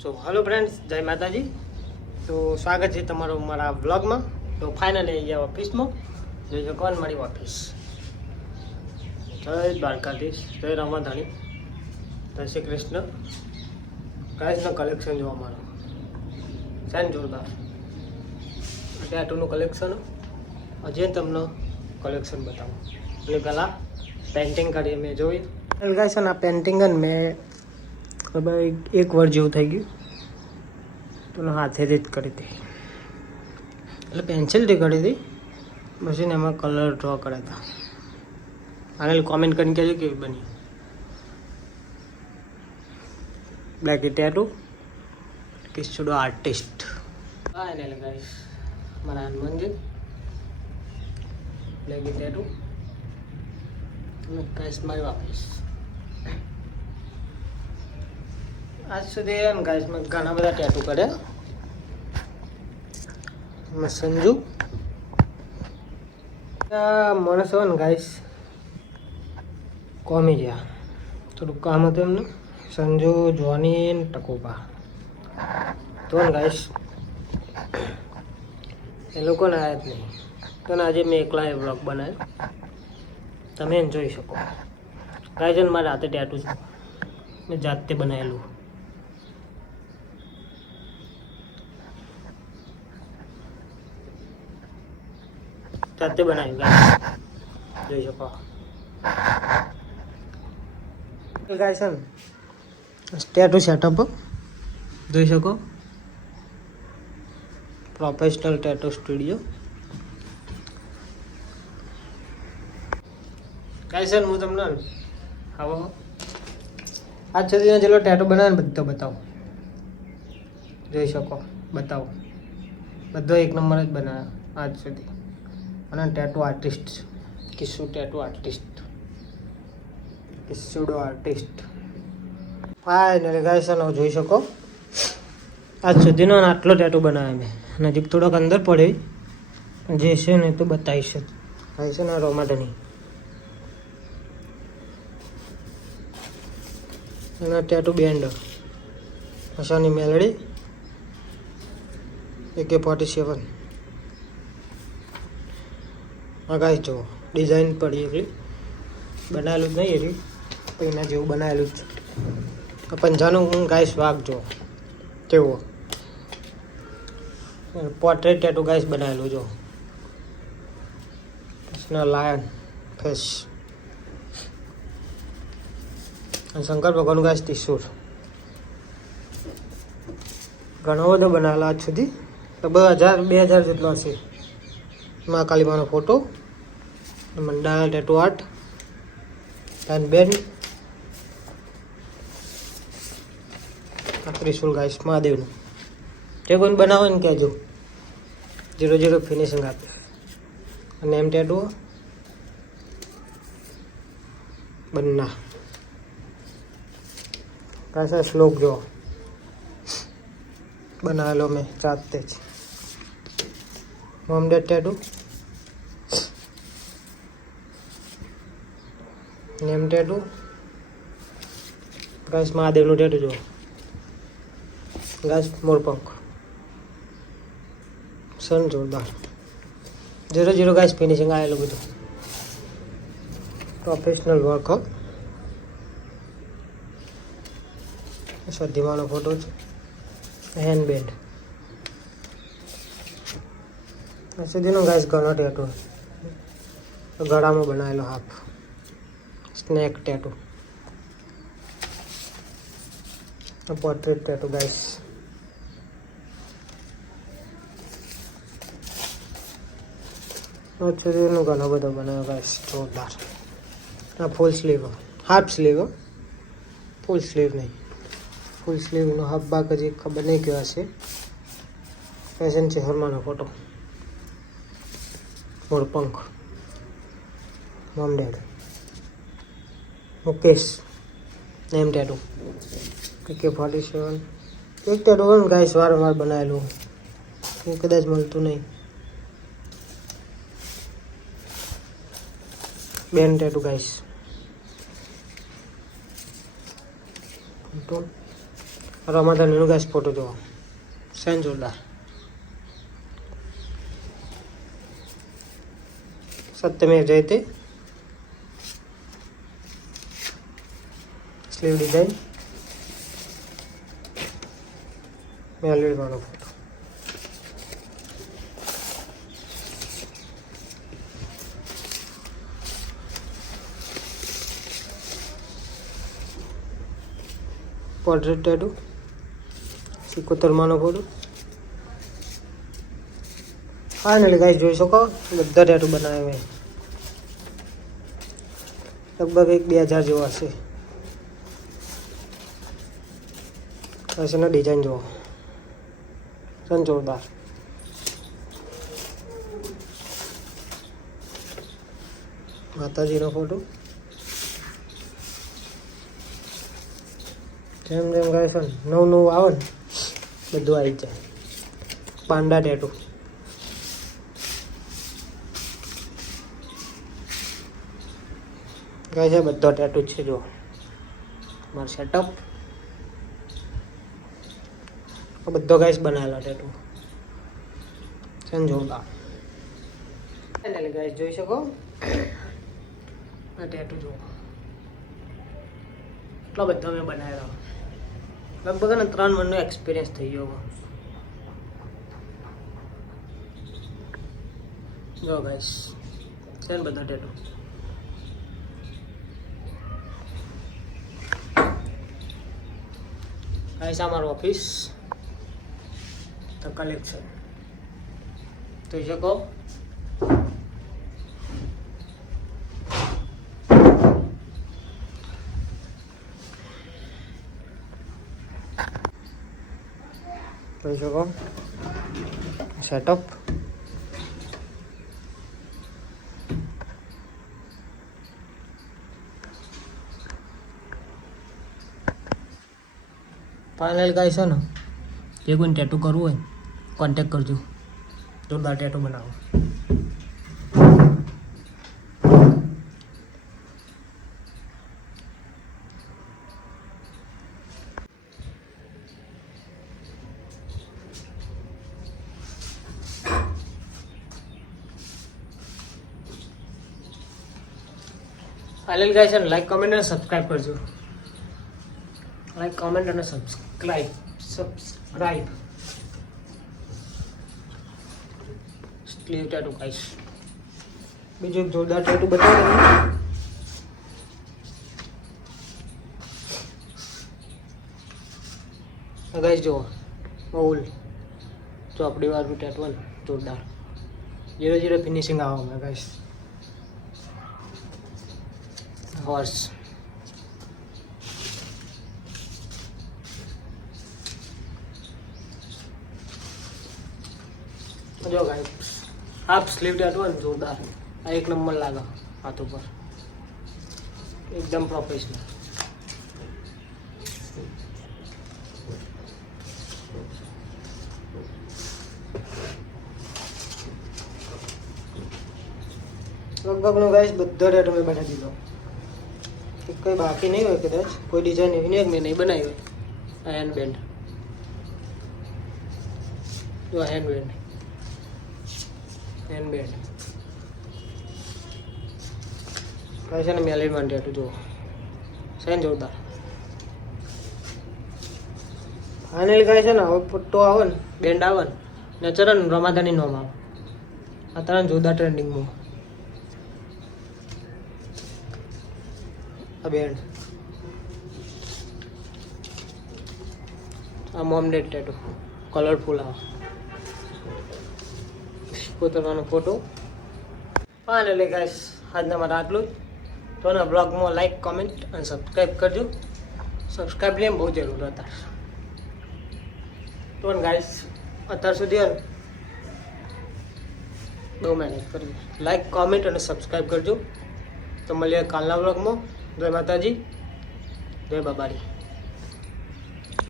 So hello friends, જય માતાજી. તો સ્વાગત છે તમારું મારા વ્લોગમાં. તો ફાઇનલી અહીંયા ઓફિસમાં જોઈ શકો મારી ઓફિસ. જય દ્વારકાધીશ, જય રામાધાણી, જય શ્રી કૃષ્ણ. કાંઈનું કલેક્શન જોવા મારું છે ને જોરદાર. ટેટુનું કલેક્શન હજી તમને કલેક્શન બતાવું. એટલે પહેલાં પેઇન્ટિંગ કરી મેં જોઈ ગાઈસ. આ પેઇન્ટિંગ મેં એક વર્ષ જેવું થઈ ગયું તો હાથેથી જ કરી હતી, એટલે પેન્સિલથી કરી હતી. પછી એમાં કલર ડ્રો કર્યા હતા. આને કોમેન્ટ કરીને કહેજો કેવી બની. બ્લેક ટેટુ કિસ્ટુડો આર્ટિસ્ટ. હા એને ગાઈસ મારા હનુમાનજી બ્લેક ટેટુ ગાઈસ મારી વાપીસ. આજ સુધી એમ ગાઈસ મેં ઘણા બધા ટેટુ કર્યા. મેં સંજુ માણસ હોય ને ગાઈસ કોમી ગયા, થોડુંક કામ હતું એમને. સંજુ, જોની, ટકોપા તો ને ગાઈસ એ લોકોને આવ્યા જ નહીં. તો આજે મેં એકલા એ બ્લોગ બનાવ્યો, તમે એને જોઈ શકો. ગાઈસ મારા હાથે ટેટુ છે, મેં જાતે બનાવેલું. જાતે બનાવ્યું ગાઈસ, જોઈ શકો. ગાઈસ ટેટુ સેટઅપ જોઈ શકો. Professional tattoo studio. ગાઈસ હું તમને આવો આજ સુધીનો જેટલો ટેટુ બનાવે ને બધો બતાવો. જોઈ શકો, બતાવો. બધો એક નંબર જ બનાવ્યો આજ સુધી. અને ટેટુ આર્ટિસ્ટ કિસ્સુ ટેટુ આર્ટિસ્ટ કિસ્સુડો આર્ટિસ્ટ. ફાઇનલી ગાઈસ જોઈ શકો આજ સુધીનો આટલો ટેટુ બનાવ્યો મેં. નજીક થોડોક અંદર પડે જે છે ને તો બતાવીશ. ગાઈસ છે ને રોમાટની એના ટેટુ બેન્ડ હસાની મેલડી AK-47. હા ગાઈસ જુઓ ડિઝાઇન પડી એટલી બનાવેલું જ નહીં એટલી પણ એના જેવું બનાવેલું જ છે. પંજાનું હું ગાઈસ વાઘ જો કેવો પોર્ટ્રેટ ટેટુ ગાઈસ બનાવેલું જો. લાયન ફેસ અને શંકર ભગવાનનું ગાઈસ ત્રિશૂળ. ઘણો બધો બનાવેલો આજ સુધી, લગભગ 2000 જેટલો હશે. મા કાલીમાનો photo, mandala tattoo art, pen band, ત્રિશુલ ગાઈસ મહાદેવનું. જે કોઈ બનાવો ને કહેજો, 0-0 ફિનિશિંગ આપે. અને એમ ટેટુ બન્ના કાંસા શ્લોક જો બનાવેલો મેં જાતે જ. Mom dad tattoo, name tattoo guys મહાદેવનું ટેટુ જો ગાઈસ. મોરપંખ સન જોરદાર. 0-0 ગાઈસ ફિનિશિંગ આવેલું બધું. Professional work. સધીમાનો ફોટો છે. હેન્ડ બેન્ડ સુધીનો ગાઈસ ઘણો ટેટુ. ગળામાં બનાવેલો half snake tattoo. Portrait tattoo guys. સુધીનો ઘણો બધો બનાવ્યો ગાઈસ જોરદાર. આ full sleeve, half sleeve, full sleeve નહીં. ફૂલ સ્લીવનો હાફ ભાગ હજી ખબર નહીં કયો હશે. ફેશન છે હરમાનો ફોટો. મોરપંખ, mom dad, Mukesh name tattoo, AK-47. એક ટેટુ હોય ને ગાઈસ વારંવાર બનાવેલું, એ કદાચ મળતું નહીં. બેન ટેટુ ગાઈસ. રમાદાનીનું ગાઈસ ફોટો જોવો, સેન જોરદાર. સત્યમેવ જયતે. સ્લીવ ડિઝાઇન, મેલડીવાનો photo. Portrait tattoo, 71 photo. Finally guys જોઈ શકો બધા ટેટુ બનાવ્યા મેં. લગભગ 1-2 હજાર જેવા હશે. એના ડિઝાઇન જુઓ, સન જોરદાર. માતાજીનો ફોટો. જેમ જેમ ગાઈસ નવું આવે ને બધું આવી જાય. પાંડા ટેટુ, ગાઈસ છે બધો ટેટુ છે. જો મારો સેટઅપ બધો ગાઈસ બનાવેલા ટેટુ સંજોગા. ફાઇનલી ગાઈસ જોઈ શકો આ ટેટુ જો એટલો બધો મેં બનાવેલો. લગભગ ને 3 મહિનાનો એક્સપિરિયન્સ થઈ ગયો. જો ગાઈસ છે ને બધા ટેટુ. ગાઈસ અમારું ઓફિસ તો કલેક્શન જોઈ શકો. જોઈ શકો સેટઅપ. ફાઇનલ ગાઈસ છે ને જે કોઈને ટેટુ કરવું હોય કોન્ટેક્ટ કરજો. જોરદાર ટેટુ બનાવો. ફાઇનલ ગાઈસ છે ને લાઈક કમેન્ટ અને સબસ્ક્રાઈબ કરજો. લાઈક કમેન્ટ અને સબસ્ક્રાઈબ. Sleeve tattoo guys. બીજું એક જોરદાર ટેટુ બતાવો તમને ગાઈસ. જો ઓલ ચોપડી વાળું ટેટુ જોરદાર 0-0 ફિનિશિંગ આવે અમે ગાઈસ. હોર્સ જો ગાઈસ હાફ સ્લીવ ટેટુ ને જોરદાર. આ 1 નંબર લાગે હાથ ઉપર, એકદમ પ્રોફેશનલ. લગભગનો ગાઈસ બધો ટેટુ મેં બનાવી દીધો. કંઈ બાકી નહીં હોય કદાચ. કોઈ ડિઝાઇન એવી નહીં મેં નહીં બનાવી હોય. આ હેન્ડ બેન્ડ જો, હેન્ડ બેન્ડ કાંઈ છે ને મેલેડ માં ટેટુ જુઓ સેન જોરદાર. ફાઇનલ કાંઈ છે ને હવે પટ્ટો આવે ને બેન્ડ આવે ને નેચરલ રમાદાની નોમ આવે. આ 3 જોરદાર ટ્રેન્ડિંગમાં. આ બેન્ડ, આ મોમડેડ ટેટુ કલરફુલ આવે. પોતાનો ફોટો. ફાઇનલી ગાઈસ આજના માટે આટલું જ. તો ને બ્લોગમાં લાઈક કમેન્ટ અને સબસ્ક્રાઈબ કરજો. સબસ્ક્રાઈબ લેમ બહુ જરૂર હતા. તો ને ગાઈસ અત્યાર સુધી બહુ મહેનત કરી. લાઈક કમેન્ટ અને સબસ્ક્રાઈબ કરજો. તો મળીએ કાલના બ્લોગમાં. જય માતાજી, જય બાબારી.